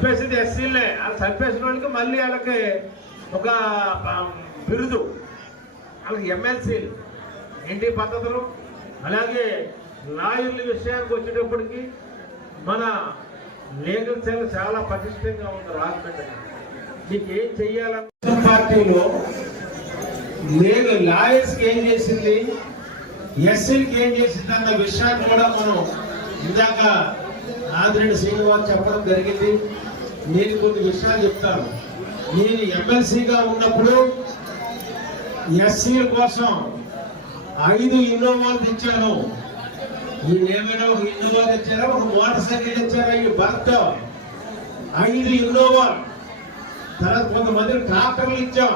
చంపేసింది ఎస్సీలే. వాళ్ళు చంపేసిన వాళ్ళకి మళ్ళీ వాళ్ళకి ఒక బిరుదు. వాళ్ళకి ఎమ్మెల్సీలు. ఏంటి పద్ధతులు? అలాగే లాయర్ల విషయానికి వచ్చేటప్పటికి మన లీగల్ సెల్ చాలా పటిష్టంగా ఉంది రాజమండ్రి. మీకు ఏం చెయ్యాలన్న పార్టీలో నేను లాయర్స్కి ఏం చేసింది? ఎస్సీలకి ఏం చేసింది అన్న విషయాన్ని కూడా మనం ఇందాక ఆదిరెడ్డి శ్రీనివాస్ చెప్పడం జరిగింది. నేను కొన్ని విషయాలు చెప్తాను. నేను ఎమ్మెల్సీగా ఉన్నప్పుడు ఎస్సీల కోసం ఐదు ఇన్నోవాలు తెచ్చాను. ఏమైనా ఒక ఇన్నోవా తెచ్చారా? ఒక మోటార్ సైకిల్ తెచ్చారా? ఈ భర్త ఐదు ఇన్నోవా. తర్వాత కొంతమంది ట్రాక్టర్లు ఇచ్చాం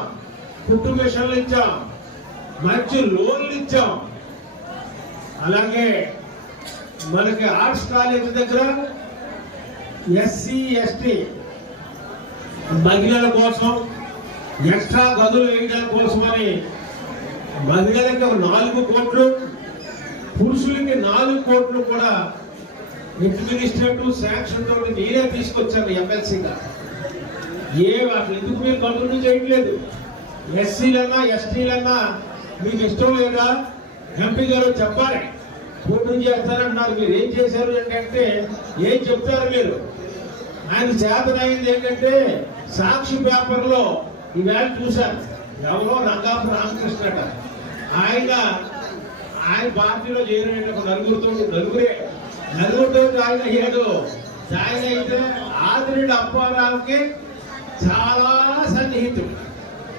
కుట్టు మిషన్లు ఇచ్చాం మంచి లోన్లు ఇచ్చాం. అలాగే మనకి ఆర్ట్స్ కాలేజ్ దగ్గర ఎస్సీ ఎస్టీ మహిళల కోసం ఎక్స్ట్రా గదులు వేయడం కోసమని మహిళలకి నాలుగు కోట్లు పురుషులకి నాలుగు కోట్లు కూడా అడ్మినిస్ట్రేటివ్ శాంక్షన్ తోటి నేనే తీసుకొచ్చాను ఎమ్మెల్సీగా. ఏ అసలు ఎందుకు మీరు కంట్రోల్ చేయట్లేదు? ఎస్సీలన్నా ఎస్టీలన్నా మీకు ఇష్టం లేదా? ఎంపీ గారు చెప్పాలి. పోటీ చేస్తారంటున్నారు. మీరు ఏం చేశారు ఏంటంటే ఏం చెప్తారు మీరు? ఆయన చేతనైంది ఏంటంటే సాక్షి పేపర్లో ఈవేళ చూశారు. ఎవరో రంగాపు రామకృష్ణ ఆయన ఆయన పార్టీలో చేరిన ఒక నలుగురితో నలుగురే. నలుగురితో జాయిన్ అయ్యాడు. జాయిన్ అయితే ఆదిరెడ్డి అప్పారావుకి చాలా సన్నిహితుడు.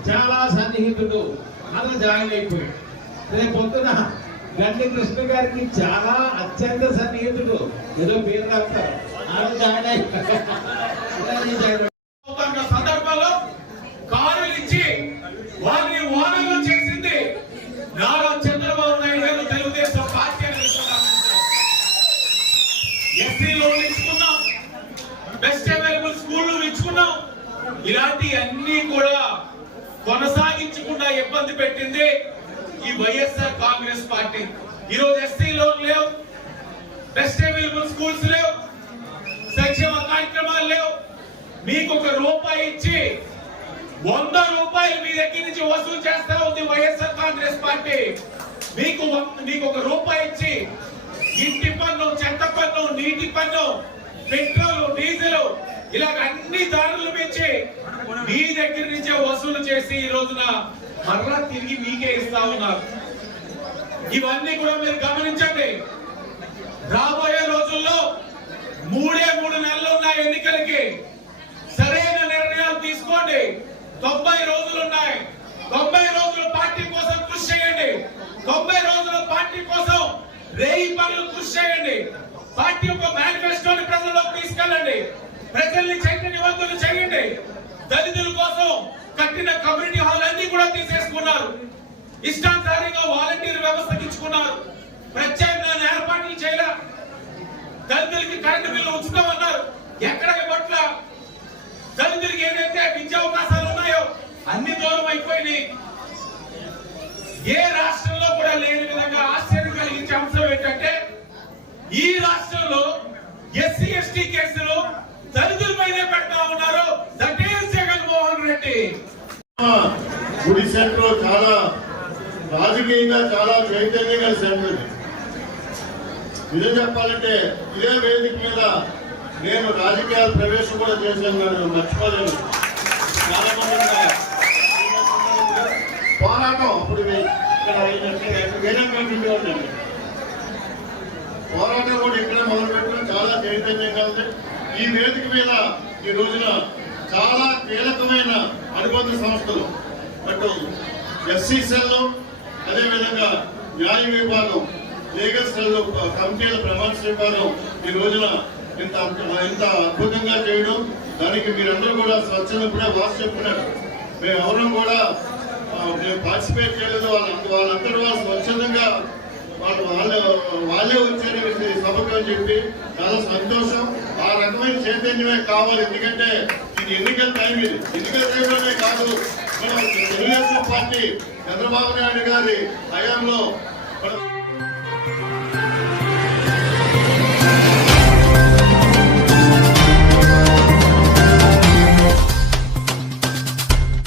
చాలా సన్నిహితుడు. అలా జాయిన్ అయిపోయాడు. రేపు పొద్దున గండి కృష్ణ గారికి చాలా అత్యంత సన్నిహితుడు. ఏదో పేరు రాస్తారు. సందర్భంలో కారులు ఇచ్చి వారిని ఓనర్లు చేసింది Nara Chandrababu Naidu garu Telugu Desam party SC loan ఇచ్చుకున్నాం best available స్కూళ్ళు ఇచ్చుకున్నాం ఇలాంటి అన్ని కూడా కొనసాగించకుండా ఇబ్బంది పెట్టింది. ఈ వైఎస్ఆర్ కాంగ్రెస్ పార్టీ. ఈరోజు ఎస్సీ లోన్ లేవు బెస్ట్ అవైలబుల్ స్కూల్స్ లేవు సంక్షేమ కార్యక్రమాలు లేవు. మీకు ఒక రూపాయి ఇచ్చి వంద రూపాయలు మీ దగ్గర నుంచి వసూలు చేస్తా ఉంది వైఎస్ఆర్ కాంగ్రెస్ పార్టీ. మీకు మీకు ఒక రూపాయి ఇచ్చి ఇంటి పన్ను చెత్త పన్ను నీటి పన్ను పెట్రోల్ డీజిల్ ఇలాగ అన్ని దారులు పెంచి మీ దగ్గర నుంచే వసూలు చేసి ఈ రోజున మరలా తిరిగి మీకే ఇస్తా ఉన్నారు. ఇవన్నీ కూడా మీరు గమనించండి. రాబోయే రోజుల్లో మూడే మూడు నెలలు ఉన్నాయి ఎన్నికలకి సరైన నిర్ణయాలు తీసుకోండి. తొంభై రోజులు ఉన్నాయి. తొంభై రోజులు పార్టీ కోసం కృషి చేయండి. తొంభై రోజులు పార్టీ కోసం రేయి పనులు కృషి చేయండి. పార్టీ యొక్క మేనిఫెస్టోని ప్రజల్లోకి తీసుకెళ్ళండి. ప్రజల్ని చైతన్యవంతులు చేయండి. దళితుల కోసం కట్టిన కమ్యూనిటీ హాల్ అన్ని కూడా తీసేసుకున్నారు. ఇష్టానుసారంగా వాలంటీర్ వ్యవస్థ ఇచ్చుకున్నారు ప్రత్యామ్నాయ ఏర్పాట్లు చేయలే. దళితులకి కరెంటు బిల్లు ఉచితం అన్నారు ఎక్కడ ఇవ్వట్ల? దళితులకి ఏదైతే విద్యా అవకాశాలు ఉన్నాయో అన్ని దూరం అయిపోయినాయి. ఏ రాష్ట్రంలో కూడా లేని విధంగా ఆశ్చర్యం కలిగించే అంశం ఏంటంటే ఈ రాష్ట్రంలో ఎస్సీ ఎస్టీ కేసులు గుడి సెంటర్ చాలా రాజకీయంగా చాలా చైతన్యంగా సెంటర్ ఇది. నిజం చెప్పాలంటే ఇదే వేదిక మీద నేను రాజకీయాల ప్రవేశం కూడా చేశాను నేను మర్చిపోలేను. చాలా మంది పోరాటం అప్పుడు పోరాటం కూడా ఇక్కడ మొదలు పెట్టడం చాలా చైతన్యంగా ఉంది. ఈ వేదిక మీద ఈ రోజున చాలా కీలకమైన అనుబంధ సంస్థలు. అటు ఎస్సీ సెల్ అదేవిధంగా న్యాయ విభాగం లీగల్ సెల్ కమిటీల ప్రమాణ స్వీకారం ఈ రోజున ఇంత ఇంత అద్భుతంగా చేయడం దానికి మీరందరూ కూడా స్వచ్ఛంగా వాసు చెప్పినారు మేము కూడా మేము పార్టిసిపేట్ చేయలేదు వాళ్ళ వాళ్ళందరూ వాళ్ళు స్వచ్ఛందంగా వాళ్ళు వాళ్ళు వాళ్ళే వచ్చారు సభకు అని చెప్పి చాలా సంతోషం. ఆ రకమైన చైతన్యమే కావాలి ఎందుకంటే ఇది ఎన్నికల టైం ఇది. ఎన్నికల టైంలోనే కాదు మన తెలుగుదేశం పార్టీ చంద్రబాబు నాయుడు గారి హయాంలో